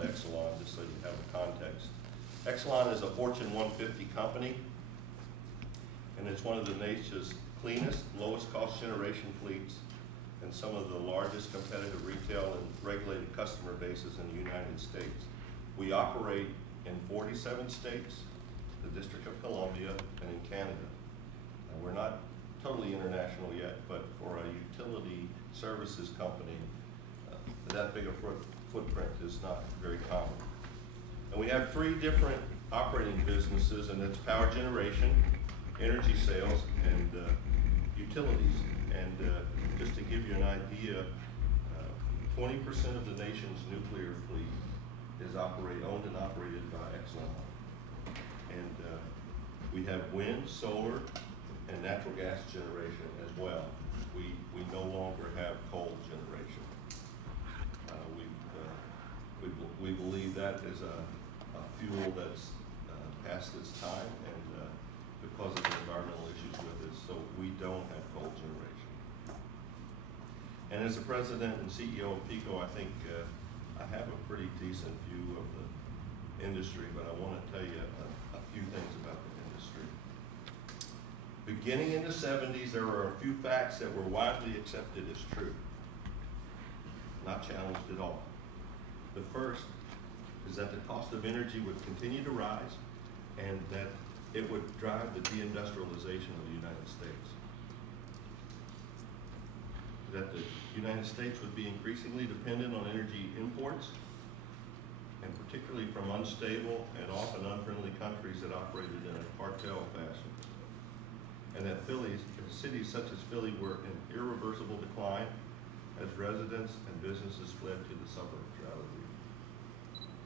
about Exelon, just so you have a context. Exelon is a Fortune 150 company, and it's one of the nation's cleanest, lowest cost generation fleets, and some of the largest competitive retail and regulated customer bases in the United States. We operate in 47 states, the District of Columbia, and in Canada. We're not totally international yet, but for a utility services company, that big a footprint is not very common. And we have 3 different operating businesses, and it's power generation, energy sales, and utilities. And just to give you an idea, 20% of the nation's nuclear fleet is owned and operated by Exelon. And we have wind, solar, and natural gas generation as well. We no longer have coal generation. We believe that is a fuel that's past its time, and because of the environmental issues with it, so we don't have coal generation. And as the president and CEO of PECO, I think I have a pretty decent view of the industry, but I want to tell you a few things about the industry. Beginning in the 70s, there were a few facts that were widely accepted as true, not challenged at all. The first is that the cost of energy would continue to rise, and that it would drive the deindustrialization of the United States. That the United States would be increasingly dependent on energy imports, and particularly from unstable and often unfriendly countries that operated in a cartel fashion. And that cities such as Philly were in irreversible decline as residents and businesses fled to the suburbs rather than.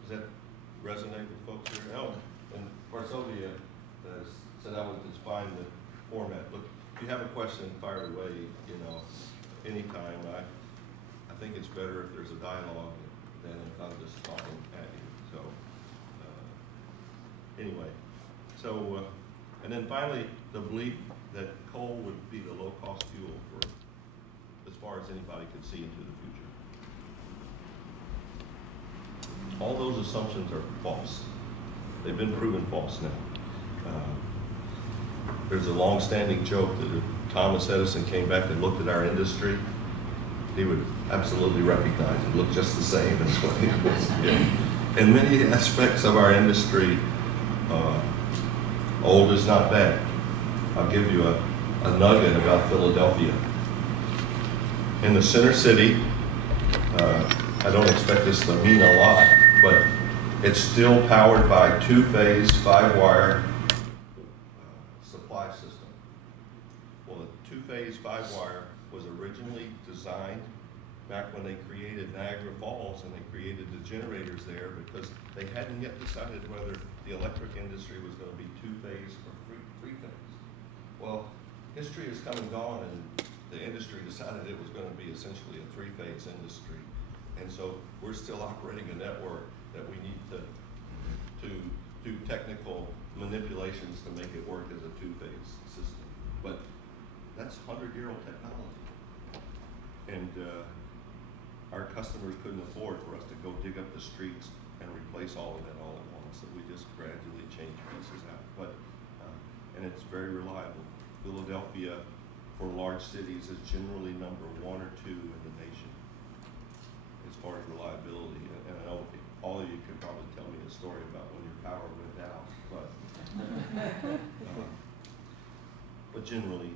Does that resonate with folks here? No. And Varsovia said I would define the format. Look, if you have a question, fire away, anytime. I think it's better if there's a dialogue than if I'm just talking at you. So, anyway. So, and then finally, the belief that coal would be the low-cost fuel for as far as anybody could see into the future. All those assumptions are false. They've been proven false now. There's a long-standing joke that if Thomas Edison came back and looked at our industry, he would absolutely recognize it looked just the same as what he was. Yeah. In many aspects of our industry, old is not bad. I'll give you a nugget about Philadelphia. In the center city, I don't expect this to mean a lot, but it's still powered by 2-phase, 5-wire supply system. Well, the 2-phase, 5-wire was originally designed back when they created Niagara Falls, and they created the generators there because they hadn't yet decided whether the electric industry was going to be 2-phase or 3-phase. Well, history has come and gone, and the industry decided it was going to be essentially a 3-phase industry. And so we're still operating a network that we need to do technical manipulations to make it work as a 2-phase system. But that's 100-year-old technology. And our customers couldn't afford for us to go dig up the streets and replace all of it all at once. So we just gradually change pieces out. But and it's very reliable. Philadelphia, for large cities, is generally number 1 or 2 in the nation as far as reliability. And I know all of you can probably tell me a story about when your power went out, but generally